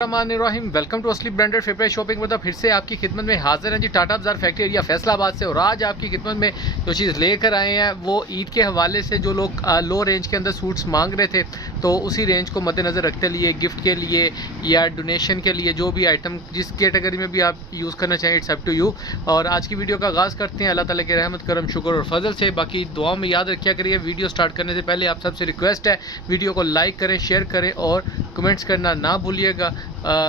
Rahim welcome to असली branded favourite shopping मतलब फिर से आपकी खिदमत में हाजिर हैं जी टाटा बाजार फैक्ट्री एरिया फैसलाबाद से। और आज आपकी खिदमत में जो चीज़ लेकर आए हैं वो ईद के हवाले से जो लोग लो रेंज के अंदर सूट्स मांग रहे थे तो उसी रेंज को मद्देनज़र रखते लिए गिफ्ट के लिए या डोनेशन के लिए जो भी आइटम जिस कैटेगरी में भी आप यूज़ करना चाहें इट्स अप टू यू। और आज की वीडियो का आगाज़ करते हैं अल्लाह ताला के रहमत करम शुक्र और फजल से। बाकी दुआ में याद रखिया करिए। वीडियो स्टार्ट करने से पहले आप सबसे रिक्वेस्ट है वीडियो को लाइक करें, शेयर करें और कमेंट्स करना ना भूलिएगा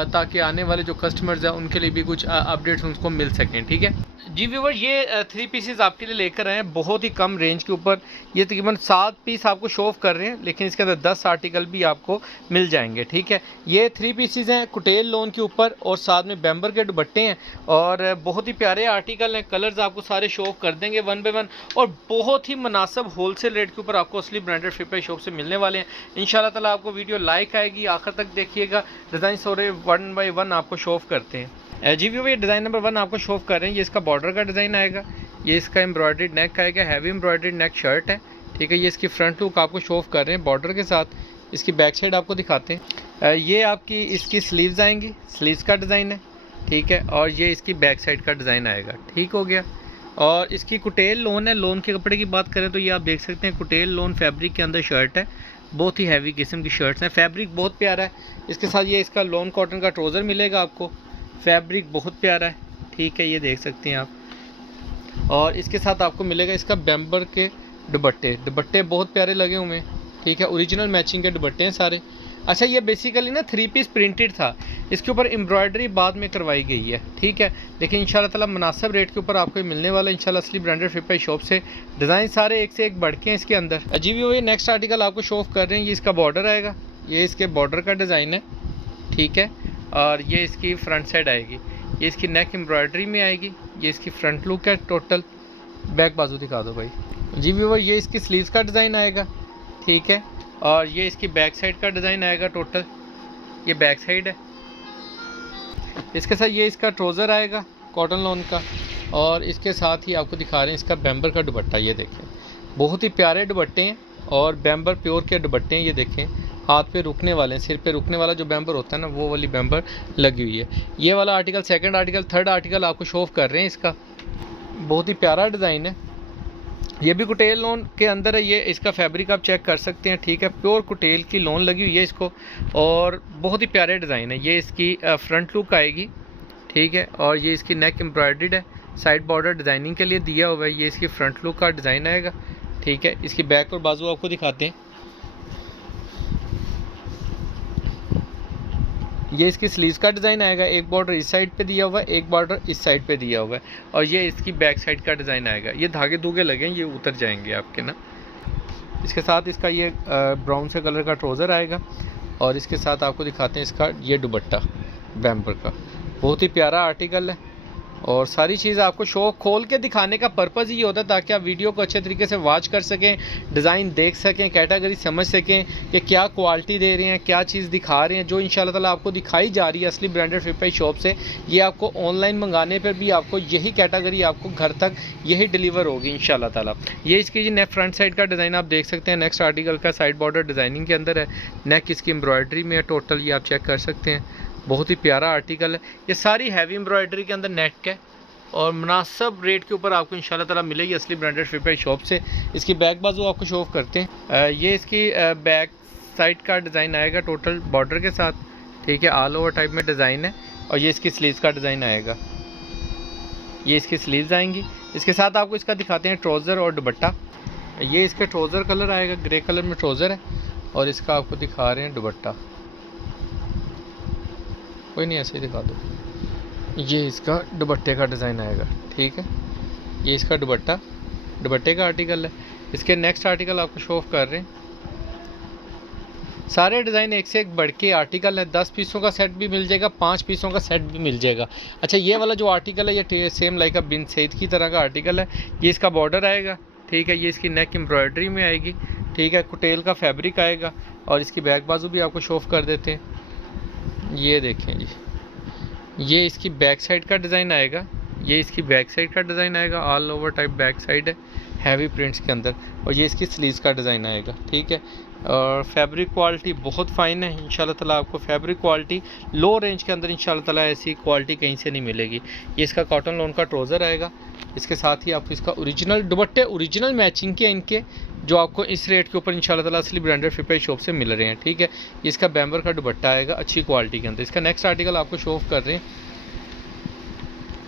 ताकि आने वाले जो कस्टमर्स हैं उनके लिए भी कुछ अपडेट्स उनको मिल सकें। ठीक है जी व्यूवर, ये 3 पीसेस आपके लिए लेकर आए हैं बहुत ही कम रेंज के ऊपर। ये तकरीबन 7 पीस आपको शो ऑफ कर रहे हैं लेकिन इसके अंदर 10 आर्टिकल भी आपको मिल जाएंगे। ठीक है, ये 3 पीसेस हैं कुटेल लोन के ऊपर और साथ में बैम्बर के दुपट्टे हैं और बहुत ही प्यारे आर्टिकल हैं। कलर्स आपको सारे शो ऑफ कर देंगे वन बाय वन और बहुत ही मुनासिब होलसेल रेट के ऊपर आपको असली ब्रांडेड फ्लिपकार्ट शॉप से मिलने वाले हैं। इंशाल्लाह ताला आपको वीडियो लाइक आएगी, आखिर तक देखिएगा। डिज़ाइन सारे वन बाय वन आपको शो ऑफ करते हैं। जी व्यू, ये डिज़ाइन नंबर 1 आपको शो ऑफ कर रहे हैं। ये इसका बॉर्डर का डिज़ाइन आएगा, ये इसका एम्ब्रॉयडर्ड नेक आएगा, हैवी एम्ब्रॉयडर्ड नेक शर्ट है। ठीक है, ये इसकी फ्रंट लुक आपको शो ऑफ कर रहे हैं बॉर्डर के साथ। इसकी बैक साइड आपको दिखाते हैं। ये आपकी इसकी स्लीव्स आएंगी, स्लीव्स का डिज़ाइन है। ठीक है, और ये इसकी बैक साइड का डिज़ाइन आएगा। ठीक हो गया। और इसकी कुटेल लोन है। लोन के कपड़े की बात करें तो ये आप देख सकते हैं कुटेल लोन फैब्रिक के अंदर शर्ट है। बहुत ही हैवी किस्म की शर्ट्स हैं, फैब्रिक बहुत प्यारा है। इसके साथ ये इसका लोन कॉटन का ट्राउज़र मिलेगा आपको, फैब्रिक बहुत प्यारा है। ठीक है, ये देख सकते हैं आप। और इसके साथ आपको मिलेगा इसका बैम्बर के दुपट्टे बहुत प्यारे लगे हुए हैं। ठीक है, ओरिजिनल मैचिंग के दुपट्टे हैं सारे। अच्छा, ये बेसिकली ना 3 पीस प्रिंटेड था, इसके ऊपर एम्ब्रॉयडरी बाद में करवाई गई है। ठीक है, लेकिन इंशाल्लाह ताला मुनासिब रेट के ऊपर आपको मिलने वाला है इंशाल्लाह असली ब्रांडेड फ्लिपकार्ट शॉप से। डिज़ाइन सारे एक से एक बढ़ के हैं इसके अंदर। अजीब ये नेक्स्ट आर्टिकल आपको शो ऑफ कर रहे हैं। ये इसका बॉर्डर आएगा, ये इसके बॉर्डर का डिज़ाइन है। ठीक है, और ये इसकी फ्रंट साइड आएगी, ये इसकी नेक एम्ब्रॉयडरी में आएगी। ये इसकी फ्रंट लुक है टोटल। बैक बाजू दिखा दो भाई। जी व्यूअर, ये इसकी स्लीव्स का डिज़ाइन आएगा। ठीक है, और ये इसकी बैक साइड का डिज़ाइन आएगा टोटल। ये बैक साइड है। इसके साथ ये इसका ट्राउज़र आएगा कॉटन लॉन का और इसके साथ ही आपको दिखा रहे हैं इसका बैम्बर का दुपट्टा। ये देखें, बहुत ही प्यारे दुपट्टे हैं और बैम्बर प्योर के दुपट्टे हैं। ये देखें, हाथ पे रुकने वाले हैं, सिर पे रुकने वाला जो बैम्बर होता है ना वो वाली बैम्बर लगी हुई है। ये वाला article second article, third article आपको शो ऑफ कर रहे हैं। इसका बहुत ही प्यारा डिज़ाइन है। ये भी कुटेल लोन के अंदर है। ये इसका फैब्रिक आप चेक कर सकते हैं। ठीक है, प्योर कुटेल की लोन लगी हुई है इसको और बहुत ही प्यारे डिज़ाइन है। ये इसकी फ्रंट लुक आएगी। ठीक है, और ये इसकी नेक एम्ब्रॉयडर्ड है, साइड बॉर्डर डिज़ाइनिंग के लिए दिया हुआ है। ये इसकी फ्रंट लुक का डिज़ाइन आएगा। ठीक है, इसकी बैक और बाजू आपको दिखाते हैं। ये इसकी स्लीव्स का डिज़ाइन आएगा, एक बॉर्डर इस साइड पे दिया हुआ है, एक बॉर्डर इस साइड पे दिया हुआ है। और ये इसकी बैक साइड का डिज़ाइन आएगा। ये धागे धूगे लगे हैं, ये उतर जाएंगे आपके ना। इसके साथ इसका ये ब्राउन से कलर का ट्राउज़र आएगा और इसके साथ आपको दिखाते हैं इसका ये दुपट्टा बैम्बर का। बहुत ही प्यारा आर्टिकल है और सारी चीज़ आपको शो खोल के दिखाने का पर्पज़ ये होता है ताकि आप वीडियो को अच्छे तरीके से वॉच कर सकें, डिज़ाइन देख सकें, कैटेगरी समझ सकें कि क्या क्वालिटी दे रहे हैं, क्या चीज़ दिखा रहे हैं। जो इंशाल्लाह ताला आपको दिखाई जा रही है असली ब्रांडेड फ्लिपकार्ट शॉप से, ये आपको ऑनलाइन मंगाने पर भी आपको यही कैटेगरी आपको घर तक यही डिलीवर होगी इंशाल्लाह ताला। ये इसकी जी नेक फ्रंट साइड का डिज़ाइन आप देख सकते हैं। नेक्स्ट आर्टिकल का साइड बॉर्डर डिज़ाइनिंग के अंदर है, नेक इसकी एम्ब्रॉयडरी में है टोटल, ये आप चेक कर सकते हैं। बहुत ही प्यारा आर्टिकल है। ये सारी हैवी एम्ब्रॉयडरी के अंदर नेक है और मुनासिब रेट के ऊपर आपको इंशाल्लाह ताला मिलेगी असली ब्रांडेड फ्लिपकार्ट शॉप से। इसकी बैक बाजू आपको शो ऑफ करते हैं। ये इसकी बैक साइड का डिज़ाइन आएगा टोटल बॉर्डर के साथ। ठीक है, ऑल ओवर टाइप में डिज़ाइन है और ये इसकी स्लीव्स का डिज़ाइन आएगा। ये इसकी स्लीव्स आएंगी। इसके साथ आपको इसका दिखाते हैं ट्राउज़र और दुपट्टा। ये इसका ट्राउज़र कलर आएगा, ग्रे कलर में ट्राउज़र है और इसका आपको दिखा रहे हैं दुपट्टा। कोई नहीं, ऐसे ही दिखा दो। ये इसका दुपट्टे का डिज़ाइन आएगा। ठीक है, ये इसका दुपट्टे का आर्टिकल है। इसके नेक्स्ट आर्टिकल आपको शो ऑफ कर रहे हैं। सारे डिज़ाइन एक से एक बढ़ के आर्टिकल है। 10 पीसों का सेट भी मिल जाएगा, 5 पीसों का सेट भी मिल जाएगा। अच्छा, ये वाला जो आर्टिकल है ये सेम लाइक बिन सईद की तरह का आर्टिकल है। ये इसका बॉर्डर आएगा। ठीक है, ये इसकी नेक एम्ब्रॉयडरी में आएगी। ठीक है, कुटेल का फैब्रिक आएगा और इसकी बैक बाजू भी आपको शो ऑफ कर देते हैं। ये देखें जी, ये इसकी बैक साइड का डिज़ाइन आएगा। ये इसकी बैक साइड का डिज़ाइन आएगा, all over type back side है। हैवी प्रिंट्स के अंदर, और ये इसकी स्लीव्स का डिज़ाइन आएगा। ठीक है, और फैब्रिक क्वालिटी बहुत फ़ाइन है इंशाल्लाह ताला। आपको फैब्रिक क्वालिटी लो रेंज के अंदर इंशाल्लाह ताला ऐसी क्वालिटी कहीं से नहीं मिलेगी। ये इसका कॉटन लॉन का ट्राउज़र आएगा, इसके साथ ही आपको इसका ओरिजिनल दुपट्टे ओरिजिनल मैचिंग के इनके जो आपको इस रेट के ऊपर इंशाल्लाह ताला असली ब्रांडेड फिपे शॉप से मिल रहे हैं। ठीक है, इसका बैम्बर का दुपट्टा आएगा अच्छी क्वालिटी के अंदर। इसका नेक्स्ट आर्टिकल आपको शो ऑफ कर रहे हैं,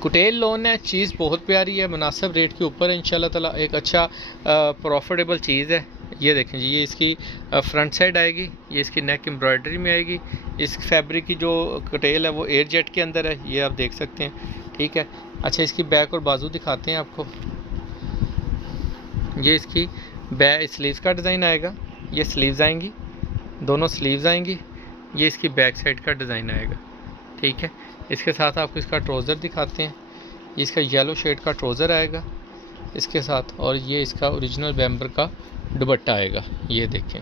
कुटेल लोन है, चीज़ बहुत प्यारी है, मुनासिब रेट के ऊपर है इंशाल्लाह ताला, एक अच्छा प्रॉफिटेबल चीज़ है। ये देखें जी, ये इसकी फ्रंट साइड आएगी, ये इसकी नेक एम्ब्रॉयडरी में आएगी। इस फैब्रिक की जो कुटेल है वो एयर जेट के अंदर है, ये आप देख सकते हैं। ठीक है, अच्छा इसकी बैक और बाजू दिखाते हैं आपको। ये इसकी बैक स्लीव्स का डिज़ाइन आएगा, ये स्लीव्स आएंगी, दोनों स्लीव्स आएंगी, ये इसकी बैक साइड का डिज़ाइन आएगा। ठीक है, इसके साथ आपको इसका ट्राउज़र दिखाते हैं, ये इसका येलो शेड का ट्राउज़र आएगा इसके साथ, और ये इसका ओरिजिनल बैम्बर का दुपट्टा आएगा। ये देखें,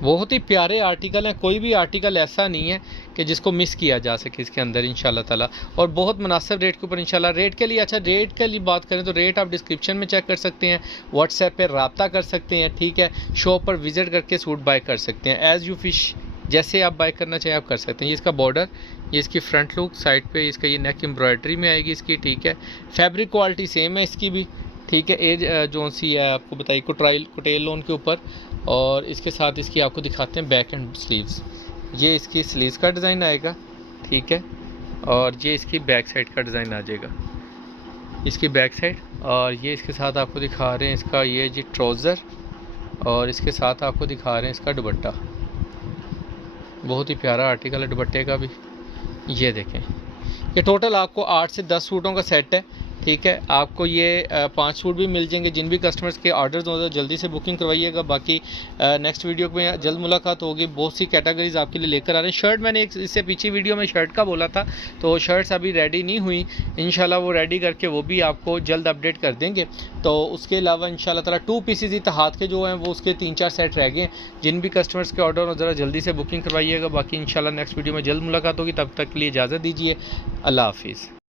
बहुत ही प्यारे आर्टिकल हैं, कोई भी आर्टिकल ऐसा नहीं है कि जिसको मिस किया जा सके इसके अंदर इंशाल्लाह ताला, और बहुत मुनासिब रेट के ऊपर इंशाल्लाह। रेट के लिए, अच्छा रेट के लिए बात करें तो रेट आप डिस्क्रिप्शन में चेक कर सकते हैं, व्हाट्सएप पे रब्ता कर सकते हैं। ठीक है, शॉप पर विज़िट करके सूट बाय कर सकते हैं, एज़ यू फिश जैसे आप बाय करना चाहें आप कर सकते हैं। ये इसका बॉर्डर, ये इसकी फ्रंट लुक, साइड पे इसका ये नेक एम्ब्रॉयडरी में आएगी इसकी। ठीक है, फैब्रिक क्वालिटी सेम है इसकी भी। ठीक है, एज जो सी है आपको बताइए कुटेल लोन के ऊपर, और इसके साथ इसकी आपको दिखाते हैं बैक एंड स्लीव्स। ये इसकी स्लीव्स का डिज़ाइन आएगा। ठीक है, और ये इसकी बैक साइड का डिज़ाइन आ जाएगा, इसकी बैक साइड। और ये इसके साथ आपको दिखा रहे हैं इसका ये जी ट्राउज़र, और इसके साथ आपको दिखा रहे हैं इसका दुपट्टा। बहुत ही प्यारा आर्टिकल है दुपट्टे का भी। ये देखें, ये टोटल आपको 8 से 10 सूटों का सेट है। ठीक है, आपको ये 5 सूट भी मिल जाएंगे। जिन भी कस्टमर्स के ऑर्डर्स हों तो जल्दी से बुकिंग करवाइएगा। बाकी नेक्स्ट वीडियो में जल्द मुलाकात होगी, बहुत सी कैटेगरीज आपके लिए लेकर आ रहे हैं। शर्ट मैंने एक इससे पीछे वीडियो में शर्ट का बोला था, तो शर्ट्स अभी रेडी नहीं हुई, इंशाल्लाह वो रेडी करके वो भी आपको जल्द अपडेट कर देंगे। तो उसके अलावा इंशाल्लाह ताला 2 पीसेज इत्तेहाद के जो हैं वो उसके 3-4 सेट रह गए हैं। जिन भी कस्टमर्स के ऑर्डर हो ज़रा जल्दी से बुकिंग करवाइएगा। बाकी इंशाल्लाह नेक्स्ट वीडियो में जल्द मुलाकात होगी, तब तक के लिए इजाज़त दीजिए। अल्लाह हाफिज़।